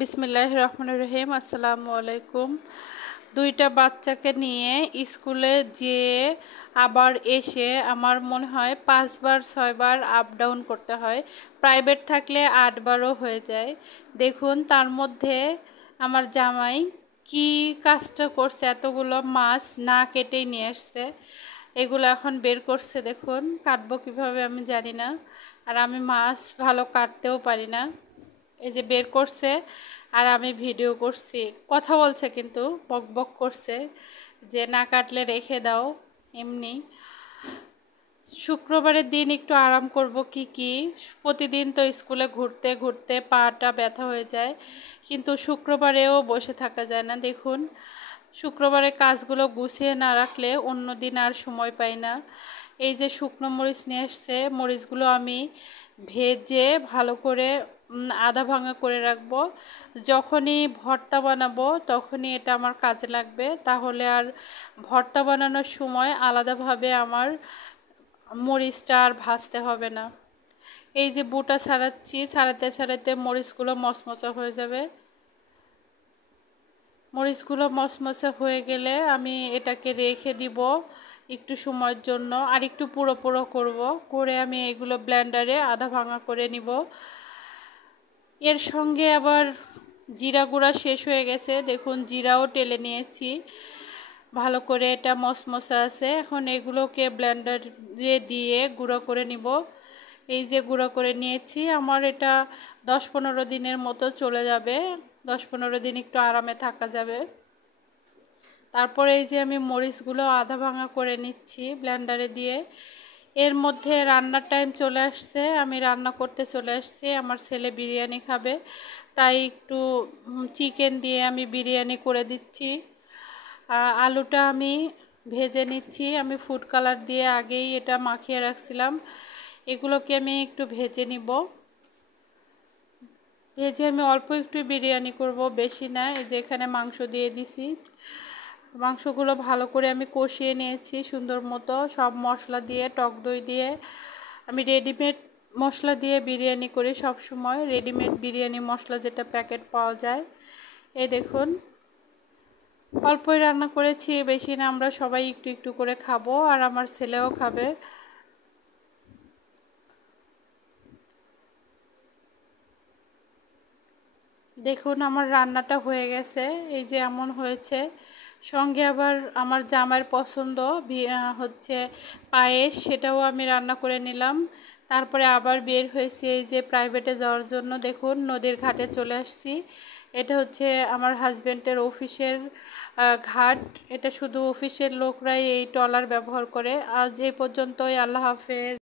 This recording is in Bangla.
বিসমিল্লাহির রহমানির রহিম। আসসালামু আলাইকুম। দুইটা বাচ্চাকে নিয়ে স্কুলে যেয়ে আবার এসে আমার মনে হয় 5 বার 6 বার আপ ডাউন করতে হয়। প্রাইভেট থাকলে 8 বারও হয়ে যায়। দেখুন তার মধ্যে আমার জামাই কি কাজটা করছে, এতগুলো মাছ না কেটেই নিয়ে আসছে। এগুলো এখন বের করছে, দেখুন কাটবো কিভাবে আমি জানি না, আর আমি মাছ ভালো কাটতেও পারি না। এই যে বের করছে আর আমি ভিডিও করছি, কথা বলছে কিন্তু বক বক করছে যে না কাটলে রেখে দাও। এমনি শুক্রবারের দিন একটু আরাম করব কি প্রতিদিন তো স্কুলে ঘুরতে ঘুরতে পাটা ব্যথা হয়ে যায়, কিন্তু শুক্রবারেও বসে থাকা যায় না। দেখুন শুক্রবারে কাজগুলো গুছিয়ে না রাখলে অন্য দিন আর সময় পাই না। এই যে শুকনো মরিচ নিয়ে আসছে, মরিচগুলো আমি ভেজে ভালো করে আধা ভাঙা করে রাখবো। যখনই ভর্তা বানাবো তখনই এটা আমার কাজে লাগবে, তাহলে আর ভর্তা বানানোর সময় আলাদাভাবে আমার মরিচটা আর ভাজতে হবে না। এই যে বুটা ছাড়াচ্ছি, ছাড়াতে ছাড়াতে মরিচগুলো মচমচা হয়ে যাবে। মরিচগুলো মচমচা হয়ে গেলে আমি এটাকে রেখে দিব একটু সময়ের জন্য, আর একটু পুরো পুরো করব, করে আমি এগুলো ব্লেন্ডারে আধা ভাঙা করে নিব। এর সঙ্গে আবার জিরা গুঁড়া শেষ হয়ে গেছে, দেখুন জিরাও টেলে নিয়েছি ভালো করে, এটা মচমচা আছে। এখন এগুলোকে ব্লেন্ডারে দিয়ে গুঁড়ো করে নিব। এই যে গুঁড়ো করে নিয়েছি, আমার এটা 10-15 দিনের মতো চলে যাবে। 10-15 দিন একটু আরামে থাকা যাবে। তারপরে এই যে আমি মরিচগুলো আধা ভাঙা করে নিচ্ছি ব্লেন্ডারে দিয়ে। এর মধ্যে রান্নার টাইম চলে আসছে, আমি রান্না করতে চলে আসছি। আমার ছেলে বিরিয়ানি খাবে, তাই একটু চিকেন দিয়ে আমি বিরিয়ানি করে দিচ্ছি। আলুটা আমি ভেজে নিচ্ছি, আমি ফুড কালার দিয়ে আগেই এটা মাখিয়ে রাখছিলাম। এগুলোকে আমি একটু ভেজে নিব। ভেজে আমি অল্প একটু বিরিয়ানি করব, বেশি না। এই যে এখানে মাংস দিয়ে দিছি, মাংসগুলো ভালো করে আমি কষিয়ে নিয়েছি সুন্দর মতো, সব মশলা দিয়ে টক দই দিয়ে। আমি রেডিমেড মশলা দিয়ে বিরিয়ানি করি সব সময়, রেডিমেড বিরিয়ানি মশলা যেটা প্যাকেট পাওয়া যায়। এই দেখুন অল্পই রান্না করেছি, বেশি না। আমরা সবাই একটু একটু করে খাবো, আর আমার ছেলেও খাবে। দেখুন আমার রান্নাটা হয়ে গেছে, এই যে এমন হয়েছে। সঙ্গে আবার আমার জামাইয়ের পছন্দ হচ্ছে পায়েস, সেটাও আমি রান্না করে নিলাম। তারপরে আবার বের হয়েছি এই যে প্রাইভেটে যাওয়ার জন্য। দেখুন নদীর ঘাটে চলে আসছি। এটা হচ্ছে আমার হাজব্যান্ডের অফিসের ঘাট। এটা শুধু অফিসের লোকরাই এই ট্রলার ব্যবহার করে। আজ এই পর্যন্তই, আল্লাহ হাফেজ।